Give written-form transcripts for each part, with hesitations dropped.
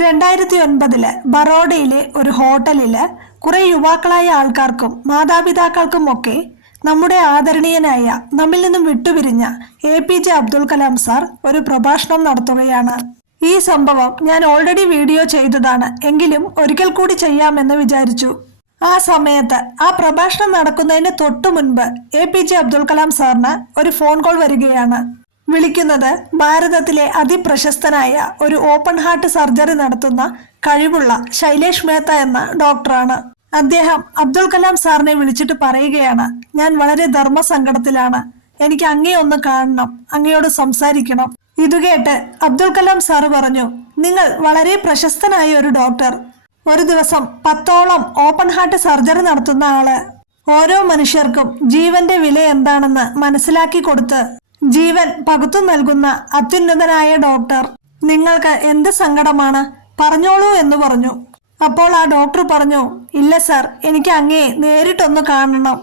2009 ബറോഡയിലെ ഒരു ഹോട്ടലില് കുറെ യുവാക്കളായ ആൾക്കാർക്കും മാതാപിതാക്കൾക്കും ഒക്കെ നമ്മുടെ ആദരണീയനായ നമ്മിൽ നിന്നും വിട്ടുപിരിഞ്ഞ APJ അബ്ദുൽ കലാം സാർ ഒരു പ്രഭാഷണം നടത്തുകയാണ്. ഈ സംഭവം ഞാൻ ഓൾറെഡി വീഡിയോ ചെയ്തതാണ്, എങ്കിലും ഒരിക്കൽ കൂടി ചെയ്യാമെന്ന് വിചാരിച്ചു. ആ സമയത്ത് ആ പ്രഭാഷണം നടക്കുന്നതിന് തൊട്ടു മുൻപ് APJ അബ്ദുൽ കലാം സാറിന് ഒരു ഫോൺ കോൾ വരികയാണ്. വിളിക്കുന്നത് ഭാരതത്തിലെ അതിപ്രശസ്തനായ ഒരു ഓപ്പൺ ഹാർട്ട് സർജറി നടത്തുന്ന കഴിവുള്ള ശൈലേഷ് മേത്ത എന്ന ഡോക്ടറാണ്. അദ്ദേഹം അബ്ദുൽ കലാം സാറിനെ വിളിച്ചിട്ട് പറയുകയാണ്, ഞാൻ വളരെ ധർമ്മസങ്കടത്തിലാണ്, എനിക്ക് അങ്ങയെ ഒന്ന് കാണണം, അങ്ങയോട് സംസാരിക്കണം. ഇതുകേട്ട് അബ്ദുൽ കലാം സാറ് പറഞ്ഞു, നിങ്ങൾ വളരെ പ്രശസ്തനായ ഒരു ഡോക്ടർ, ഒരു ദിവസം 10ഓളം ഓപ്പൺ ഹാർട്ട് സർജറി നടത്തുന്ന ആള്, ഓരോ മനുഷ്യർക്കും ജീവന്റെ വില എന്താണെന്ന് മനസ്സിലാക്കി കൊടുത്ത് ജീവൻ പകുത്തു നൽകുന്ന അത്യുന്നതനായ ഡോക്ടർ, നിങ്ങൾക്ക് എന്ത് സങ്കടമാണ്, പറഞ്ഞോളൂ എന്ന് പറഞ്ഞു. അപ്പോൾ ആ ഡോക്ടർ പറഞ്ഞു, ഇല്ല സർ, എനിക്ക് അങ്ങയെ നേരിട്ടൊന്ന് കാണണം,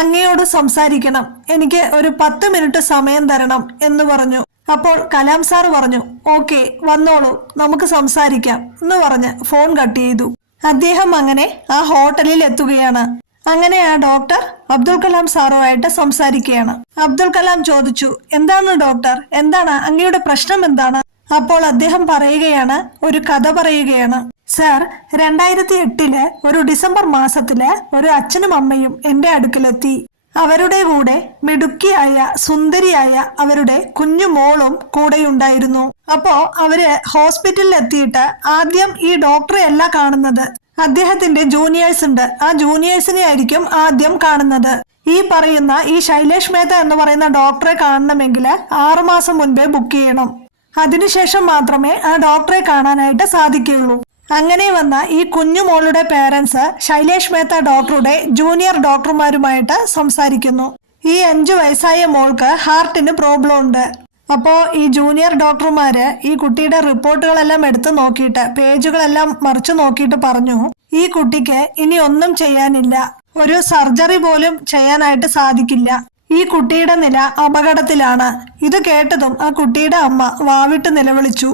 അങ്ങയോട് സംസാരിക്കണം, എനിക്ക് ഒരു 10 മിനിറ്റ് സമയം തരണം എന്ന് പറഞ്ഞു. അപ്പോൾ കലാം സാർ പറഞ്ഞു, ഓക്കെ വന്നോളൂ, നമുക്ക് സംസാരിക്കാം എന്ന് പറഞ്ഞ് ഫോൺ കട്ട് ചെയ്തു. അദ്ദേഹം അങ്ങനെ ആ ഹോട്ടലിൽ എത്തുകയാണ്. അങ്ങനെ ആ ഡോക്ടർ അബ്ദുൽ കലാം സാറുമായിട്ട് സംസാരിക്കുകയാണ്. അബ്ദുൽ കലാം ചോദിച്ചു, എന്താണ് ഡോക്ടർ, എന്താണ് അങ്ങയുടെ പ്രശ്നം എന്താണ്? അപ്പോൾ അദ്ദേഹം പറയുകയാണ്, ഒരു കഥ പറയുകയാണ്. സർ, 2008 ഒരു ഡിസംബർ മാസത്തില് ഒരു അച്ഛനും അമ്മയും എന്റെ അടുക്കലെത്തി. അവരുടെ കൂടെ മിടുക്കിയായ സുന്ദരിയായ അവരുടെ കുഞ്ഞു മോളും കൂടെയുണ്ടായിരുന്നു. അപ്പോ അവര് ഹോസ്പിറ്റലിൽ എത്തിയിട്ട് ആദ്യം ഈ ഡോക്ടറെ അല്ല കാണുന്നത്, അദ്ദേഹത്തിന്റെ ജൂനിയേഴ്സ് ഉണ്ട്, ആ ജൂനിയേഴ്സിനെ ആയിരിക്കും ആദ്യം കാണുന്നത്. ഈ പറയുന്ന ഈ ശൈലേഷ് മേത്ത എന്ന് പറയുന്ന ഡോക്ടറെ കാണണമെങ്കിൽ 6 മാസം മുൻപേ ബുക്ക് ചെയ്യണം. അതിനുശേഷം മാത്രമേ ആ ഡോക്ടറെ കാണാനായിട്ട് സാധിക്കുകയുള്ളൂ. അങ്ങനെ വന്ന ഈ കുഞ്ഞുമോളുടെ പേരൻസ് ശൈലേഷ് മേത്ത ഡോക്ടറുടെ ജൂനിയർ ഡോക്ടർമാരുമായിട്ട് സംസാരിക്കുന്നു. ഈ 5 വയസ്സായ മോൾക്ക് ഹാർട്ടിന് പ്രോബ്ലം ഉണ്ട്. അപ്പോ ഈ ജൂനിയർ ഡോക്ടർമാര് ഈ കുട്ടിയുടെ റിപ്പോർട്ടുകളെല്ലാം എടുത്തു നോക്കിയിട്ട് പേജുകളെല്ലാം മറിച്ചു നോക്കിയിട്ട് പറഞ്ഞു, ഈ കുട്ടിക്ക് ഇനി ഒന്നും ചെയ്യാനില്ല, ഒരു സർജറി പോലും ചെയ്യാനായിട്ട് സാധിക്കില്ല, ഈ കുട്ടിയുടെ നില അപകടത്തിലാണ്. ഇത് കേട്ടതും ആ കുട്ടിയുടെ അമ്മ വാവിട്ട് നിലവിളിച്ചു.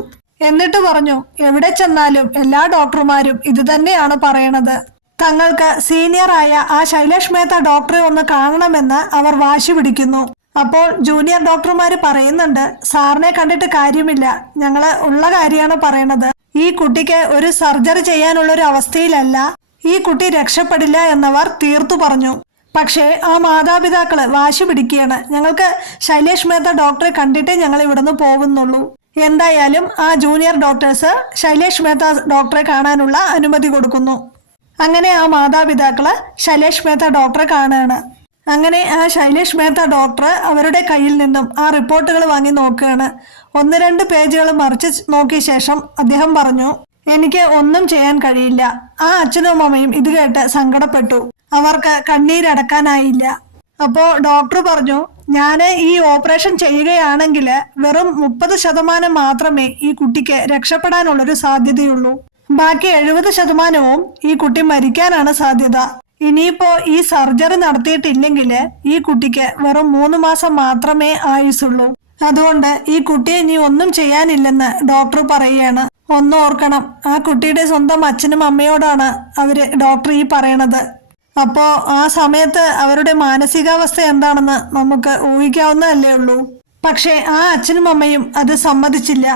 എന്നിട്ട് പറഞ്ഞു, എവിടെ ചെന്നാലും എല്ലാ ഡോക്ടർമാരും ഇത് തന്നെയാണ് പറയണത്, തങ്ങൾക്ക് സീനിയറായ ആ ശൈലേഷ് മേത്ത ഡോക്ടറെ ഒന്ന് കാണണമെന്ന് അവർ വാശി പിടിക്കുന്നു. അപ്പോൾ ജൂനിയർ ഡോക്ടർമാര് പറയുന്നുണ്ട്, സാറിനെ കണ്ടിട്ട് കാര്യമില്ല, ഞങ്ങള് ഉള്ള കാര്യമാണ് പറയണത്, ഈ കുട്ടിക്ക് ഒരു സർജറി ചെയ്യാനുള്ള ഒരു അവസ്ഥയിലല്ല, ഈ കുട്ടി രക്ഷപ്പെടില്ല എന്നവർ തീർത്തു പറഞ്ഞു. പക്ഷേ ആ മാതാപിതാക്കള് വാശി പിടിക്കുകയാണ്, ഞങ്ങൾക്ക് ശൈലേഷ് മേത്ത ഡോക്ടറെ കണ്ടിട്ടേ ഞങ്ങൾ ഇവിടുന്ന് പോകുന്നുള്ളൂ. എന്തായാലും ആ ജൂനിയർ ഡോക്ടേഴ്സ് ശൈലേഷ് മേത്ത ഡോക്ടറെ കാണാനുള്ള അനുമതി കൊടുക്കുന്നു. അങ്ങനെ ആ മാതാപിതാക്കള് ശൈലേഷ് മേത്ത ഡോക്ടറെ കാണുകയാണ്. അങ്ങനെ ആ ശൈലേഷ് മേത്ത ഡോക്ടർ അവരുടെ കയ്യിൽ നിന്നും ആ റിപ്പോർട്ടുകൾ വാങ്ങി നോക്കുകയാണ്. 1-2 പേജുകൾ മറിച്ച് നോക്കിയ ശേഷം അദ്ദേഹം പറഞ്ഞു, എനിക്ക് ഒന്നും ചെയ്യാൻ കഴിയില്ല. ആ അച്ഛനും അമ്മയും ഇത് കേട്ട് സങ്കടപ്പെട്ടു, അവർക്ക് കണ്ണീരടക്കാനായില്ല. അപ്പോ ഡോക്ടർ പറഞ്ഞു, ഞാന് ഈ ഓപ്പറേഷൻ ചെയ്യുകയാണെങ്കിൽ വെറും 30% മാത്രമേ ഈ കുട്ടിക്ക് രക്ഷപ്പെടാനുള്ളൊരു സാധ്യതയുള്ളൂ, ബാക്കി 70%വും ഈ കുട്ടി മരിക്കാനാണ് സാധ്യത. ഇനിയിപ്പോ ഈ സർജറി നടത്തിയിട്ടില്ലെങ്കിൽ ഈ കുട്ടിക്ക് വെറും 3 മാസം മാത്രമേ ആയുസുള്ളൂ. അതുകൊണ്ട് ഈ കുട്ടിയെ ഇനി ഒന്നും ചെയ്യാനില്ലെന്ന് ഡോക്ടർ പറയുകയാണ്. ഒന്നോർക്കണം, ആ കുട്ടിയുടെ സ്വന്തം അച്ഛനും അമ്മയോടാണ് ഡോക്ടർ ഈ പറയണത്. അപ്പോ ആ സമയത്ത് അവരുടെ മാനസികാവസ്ഥ എന്താണെന്ന് നമുക്ക് ഊഹിക്കാവുന്നതല്ലേ ഉള്ളൂ. പക്ഷെ ആ അച്ഛനും അമ്മയും അത് സമ്മതിച്ചില്ല.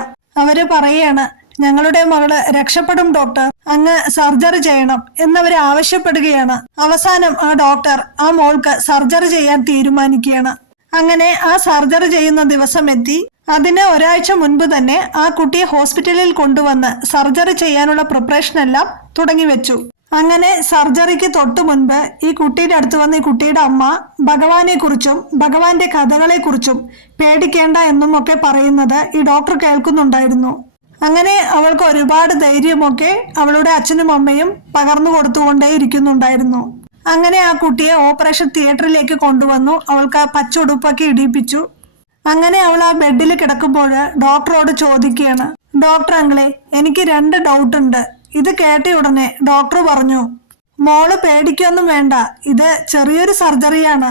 അവര് പറയാണ്, ഞങ്ങളുടെ മകള് രക്ഷപ്പെടും ഡോക്ടർ, അങ്ങ് സർജറി ചെയ്യണം എന്നവര് ആവശ്യപ്പെടുകയാണ്. അവസാനം ആ ഡോക്ടർ ആ മോൾക്ക് സർജറി ചെയ്യാൻ തീരുമാനിക്കുകയാണ്. അങ്ങനെ ആ സർജറി ചെയ്യുന്ന ദിവസം എത്തി. അതിന് ഒരാഴ്ച മുൻപ് തന്നെ ആ കുട്ടിയെ ഹോസ്പിറ്റലിൽ കൊണ്ടുവന്ന് സർജറി ചെയ്യാനുള്ള പ്രിപ്പറേഷൻ എല്ലാം തുടങ്ങി വെച്ചു. അങ്ങനെ സർജറിക്ക് തൊട്ടു മുൻപ് ഈ കുട്ടിയുടെ അടുത്ത് വന്ന് ഈ കുട്ടിയുടെ അമ്മ ഭഗവാനെ കുറിച്ചും ഭഗവാന്റെ കഥകളെ കുറിച്ചും പേടിക്കേണ്ട എന്നും ഒക്കെ പറയുന്നത് ഈ ഡോക്ടർ കേൾക്കുന്നുണ്ടായിരുന്നു. അങ്ങനെ അവൾക്ക് ഒരുപാട് ധൈര്യമൊക്കെ അവളുടെ അച്ഛനും അമ്മയും പകർന്നു കൊടുത്തുകൊണ്ടേ ഇരിക്കുന്നുണ്ടായിരുന്നു. അങ്ങനെ ആ കുട്ടിയെ ഓപ്പറേഷൻ തിയേറ്ററിലേക്ക് കൊണ്ടുവന്നു. അവൾക്ക് പച്ചുടുപ്പൊക്കെ ഇടിപ്പിച്ചു. അങ്ങനെ അവൾ ആ ബെഡിൽ കിടക്കുമ്പോൾ ഡോക്ടറോട് ചോദിക്കുകയാണ്, ഡോക്ടർ അങ്ങളെ, എനിക്ക് 2 ഡൗട്ട് ഉണ്ട്. ഇത് കേട്ട ഉടനെ ഡോക്ടർ പറഞ്ഞു, മോള് പേടിക്കൊന്നും വേണ്ട, ഇത് ചെറിയൊരു സർജറിയാണ്,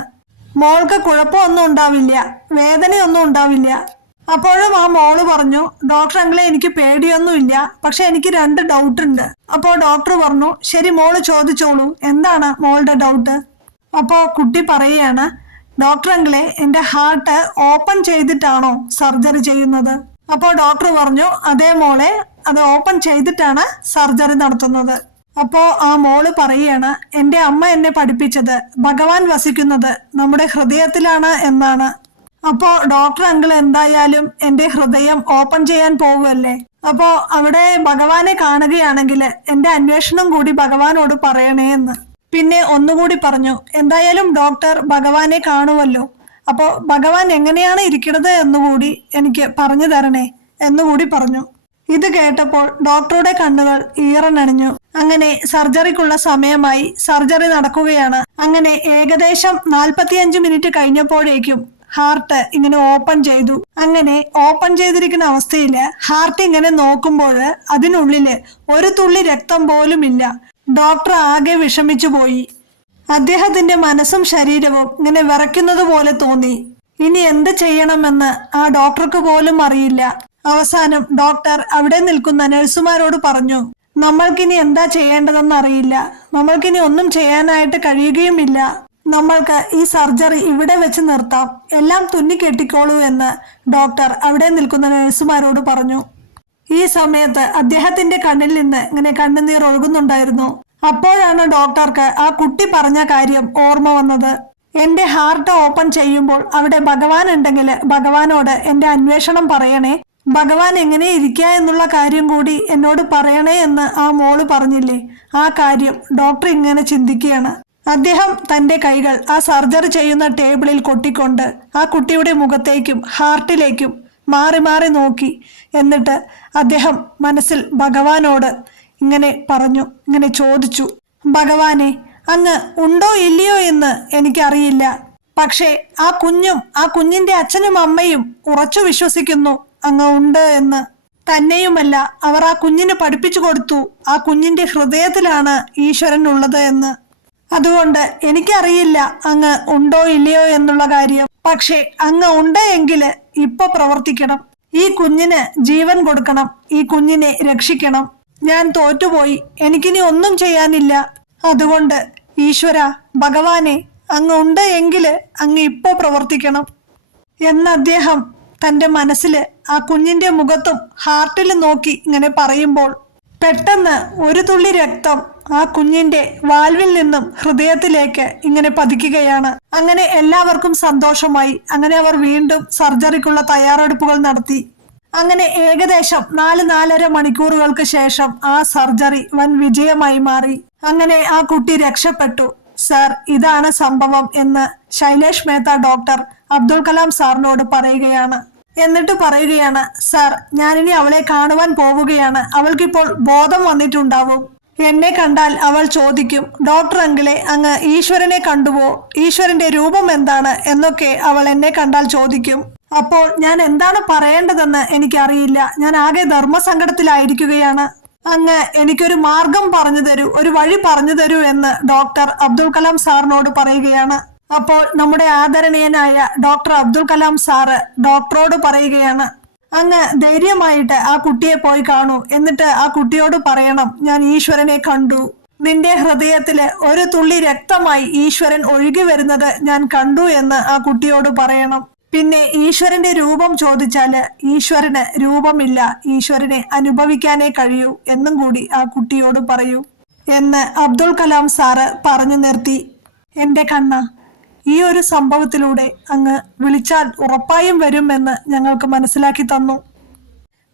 മോൾക്ക് കുഴപ്പമൊന്നും ഉണ്ടാവില്ല, വേദനയൊന്നും ഉണ്ടാവില്ല. അപ്പോഴും ആ മോള് പറഞ്ഞു, ഡോക്ടർ അങ്കിളെ എനിക്ക് പേടിയൊന്നുമില്ല, പക്ഷെ എനിക്ക് 2 ഡൗട്ട് ഉണ്ട്. അപ്പോ ഡോക്ടർ പറഞ്ഞു, ശരി മോള് ചോദിച്ചോളൂ, എന്താണ് മോളുടെ ഡൗട്ട്? അപ്പോ കുട്ടി പറയുകയാണ്, ഡോക്ടർ അങ്കിളെ എന്റെ ഹാർട്ട് ഓപ്പൺ ചെയ്തിട്ടാണോ സർജറി ചെയ്യുന്നത്? അപ്പോ ഡോക്ടർ പറഞ്ഞു, അതേ മോളെ, അത് ഓപ്പൺ ചെയ്തിട്ടാണ് സർജറി നടത്തുന്നത്. അപ്പോ ആ മോള് പറയാണ്, എന്റെ അമ്മ എന്നെ പഠിപ്പിച്ചത് ഭഗവാൻ വസിക്കുന്നത് നമ്മുടെ ഹൃദയത്തിലാണ് എന്നാണ്. അപ്പോ ഡോക്ടർ അങ്കിൾ എന്തായാലും എന്റെ ഹൃദയം ഓപ്പൺ ചെയ്യാൻ പോവുമല്ലേ, അപ്പോ അവിടെ ഭഗവാനെ കാണുകയാണെങ്കിൽ എന്റെ അന്വേഷണം കൂടി ഭഗവാനോട് പറയണേ എന്ന്. പിന്നെ ഒന്നുകൂടി പറഞ്ഞു, എന്തായാലും ഡോക്ടർ ഭഗവാനെ കാണുമല്ലോ, അപ്പോ ഭഗവാൻ എങ്ങനെയാണ് ഇരിക്കുന്നത് എന്നുകൂടി എനിക്ക് പറഞ്ഞു തരണേ എന്നുകൂടി പറഞ്ഞു. ഇത് കേട്ടപ്പോൾ ഡോക്ടറുടെ കണ്ണുകൾ ഈറനണിഞ്ഞു. അങ്ങനെ സർജറിക്കുള്ള സമയമായി. സർജറി നടക്കുകയാണ്. അങ്ങനെ ഏകദേശം 45 മിനിറ്റ് കഴിഞ്ഞപ്പോഴേക്കും ഹാർട്ട് ഇങ്ങനെ ഓപ്പൺ ചെയ്തു. അങ്ങനെ ഓപ്പൺ ചെയ്തിരിക്കുന്ന അവസ്ഥയിൽ ഹാർട്ട് ഇങ്ങനെ നോക്കുമ്പോൾ അതിനുള്ളില് ഒരു തുള്ളി രക്തം പോലും ഇല്ല. ഡോക്ടർ ആകെ വിഷമിച്ചു പോയി. അദ്ദേഹത്തിന്റെ മനസ്സും ശരീരവും ഇങ്ങനെ വിറയ്ക്കുന്നത് പോലെ തോന്നി. ഇനി എന്ത് ചെയ്യണമെന്ന് ആ ഡോക്ടർക്ക് പോലും അറിയില്ല. അവസാനം ഡോക്ടർ അവിടെ നിൽക്കുന്ന നഴ്സുമാരോട് പറഞ്ഞു, നമ്മൾക്കിനി എന്താ ചെയ്യേണ്ടതെന്ന് അറിയില്ല, നമ്മൾക്കിനി ഒന്നും ചെയ്യാനായിട്ട് കഴിയുകയുമില്ല, നമ്മൾക്ക് ഈ സർജറി ഇവിടെ വെച്ച് നിർത്താം, എല്ലാം തുന്നിക്കെട്ടിക്കോളൂ എന്ന് ഡോക്ടർ അവിടെ നിൽക്കുന്ന നഴ്സുമാരോട് പറഞ്ഞു. ഈ സമയത്ത് അദ്ദേഹത്തിന്റെ കണ്ണിൽ നിന്ന് ഇങ്ങനെ കണ്ണുനീർ ഒഴുകുന്നുണ്ടായിരുന്നു. അപ്പോഴാണ് ഡോക്ടർക്ക് ആ കുട്ടി പറഞ്ഞ കാര്യം ഓർമ്മ വന്നത്. എന്റെ ഹാർട്ട് ഓപ്പൺ ചെയ്യുമ്പോൾ അവിടെ ഭഗവാൻ ഉണ്ടെങ്കിൽ ഭഗവാനോട് എന്റെ അന്വേഷണം പറയണേ, ഭഗവാൻ എങ്ങനെ ഇരിക്കുക എന്നുള്ള കാര്യം കൂടി എന്നോട് പറയണേ എന്ന് ആ മോള് പറഞ്ഞില്ലേ, ആ കാര്യം ഡോക്ടർ ഇങ്ങനെ ചിന്തിക്കുകയാണ്. അദ്ദേഹം തന്റെ കൈകൾ ആ സർജറി ചെയ്യുന്ന ടേബിളിൽ കൊട്ടിക്കൊണ്ട് ആ കുട്ടിയുടെ മുഖത്തേക്കും ഹാർട്ടിലേക്കും മാറി മാറി നോക്കി. എന്നിട്ട് അദ്ദേഹം മനസ്സിൽ ഭഗവാനോട് ഇങ്ങനെ പറഞ്ഞു, ഇങ്ങനെ ചോദിച്ചു, ഭഗവാനെ, അങ്ങ് ഉണ്ടോ ഇല്ലയോ എന്ന് എനിക്കറിയില്ല, പക്ഷേ ആ കുഞ്ഞും ആ കുഞ്ഞിന്റെ അച്ഛനും അമ്മയും ഉറച്ചു വിശ്വസിക്കുന്നു അങ്ങ് ഉണ്ട് എന്ന്. തന്നെയുമല്ല, അവർ ആ കുഞ്ഞിന് പഠിപ്പിച്ചു കൊടുത്തു ആ കുഞ്ഞിന്റെ ഹൃദയത്തിലാണ് ഈശ്വരൻ ഉള്ളത് എന്ന്. അതുകൊണ്ട് എനിക്കറിയില്ല അങ്ങ് ഉണ്ടോ ഇല്ലയോ എന്നുള്ള കാര്യം, പക്ഷെ അങ്ങ് ഉണ്ട് എങ്കില് ഇപ്പൊ പ്രവർത്തിക്കണം. ഈ കുഞ്ഞിന് ജീവൻ കൊടുക്കണം, ഈ കുഞ്ഞിനെ രക്ഷിക്കണം. ഞാൻ തോറ്റുപോയി, എനിക്കിനി ഒന്നും ചെയ്യാനില്ല. അതുകൊണ്ട് ഈശ്വര, ഭഗവാനെ, അങ്ങ് ഉണ്ട് എങ്കില് അങ്ങ് ഇപ്പൊ പ്രവർത്തിക്കണം എന്ന് അദ്ദേഹം തന്റെ മനസ്സില് ആ കുഞ്ഞിന്റെ മുഖത്തും ഹാർട്ടിലും നോക്കി ഇങ്ങനെ പറയുമ്പോൾ പെട്ടെന്ന് ഒരു തുള്ളി രക്തം ആ കുഞ്ഞിന്റെ വാൽവിൽ നിന്നും ഹൃദയത്തിലേക്ക് ഇങ്ങനെ പതിക്കുകയാണ്. അങ്ങനെ എല്ലാവർക്കും സന്തോഷമായി. അങ്ങനെ അവർ വീണ്ടും സർജറിക്കുള്ള തയ്യാറെടുപ്പുകൾ നടത്തി. അങ്ങനെ ഏകദേശം 4-4.5 മണിക്കൂറുകൾക്ക് ശേഷം ആ സർജറി വൻ വിജയമായി മാറി. അങ്ങനെ ആ കുട്ടി രക്ഷപ്പെട്ടു. സർ, ഇതാണ് സംഭവം എന്ന് ശൈലേഷ് മേത്ത ഡോക്ടർ അബ്ദുൽ കലാം സാറിനോട് പറയുകയാണ്. എന്നിട്ട് പറയുകയാണ്, സർ, ഞാനിനി അവളെ കാണുവാൻ പോവുകയാണ്, അവൾക്കിപ്പോൾ ബോധം വന്നിട്ടുണ്ടാവും. എന്നെ കണ്ടാൽ അവൾ ചോദിക്കും, ഡോക്ടർ അങ്കിളെ, അങ്ങ് ഈശ്വരനെ കണ്ടുവോ, ഈശ്വരന്റെ രൂപം എന്താണ് എന്നൊക്കെ അവൾ എന്നെ കണ്ടാൽ ചോദിക്കും. അപ്പോൾ ഞാൻ എന്താണ് പറയേണ്ടതെന്ന് എനിക്കറിയില്ല. ഞാൻ ആകെ ധർമ്മസങ്കടത്തിലായിരിക്കുകയാണ്. അങ്ങ് എനിക്കൊരു മാർഗം പറഞ്ഞു തരൂ, ഒരു വഴി പറഞ്ഞു തരൂ എന്ന് ഡോക്ടർ അബ്ദുൽ കലാം സാറിനോട് പറയുകയാണ്. അപ്പോൾ നമ്മുടെ ആദരണീയനായ ഡോക്ടർ അബ്ദുൽ കലാം സാറ് ഡോക്ടറോട് പറയുകയാണ്, അങ്ങ് ധൈര്യമായിട്ട് ആ കുട്ടിയെ പോയി കാണൂ, എന്നിട്ട് ആ കുട്ടിയോട് പറയണം, ഞാൻ ഈശ്വരനെ കണ്ടു, നിന്റെ ഹൃദയത്തില് ഒരു തുള്ളി രക്തമായി ഈശ്വരൻ ഒഴുകി വരുന്നത് ഞാൻ കണ്ടു എന്ന് ആ കുട്ടിയോട് പറയണം. പിന്നെ ഈശ്വരന്റെ രൂപം ചോദിച്ചാല് ഈശ്വരന് രൂപമില്ല, ഈശ്വരനെ അനുഭവിക്കാനേ കഴിയൂ എന്നും കൂടി ആ കുട്ടിയോട് പറയൂ എന്ന് അബ്ദുൽ കലാം സാറ് പറഞ്ഞു നിർത്തി. എന്റെ കണ്ണ, ഈ ഒരു സംഭവത്തിലൂടെ അങ്ങ് വിളിച്ചാൽ ഉറപ്പായും വരുമെന്ന് ഞങ്ങൾക്ക് മനസ്സിലാക്കി തന്നു.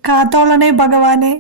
കാത്തോളണേ ഭഗവാനെ.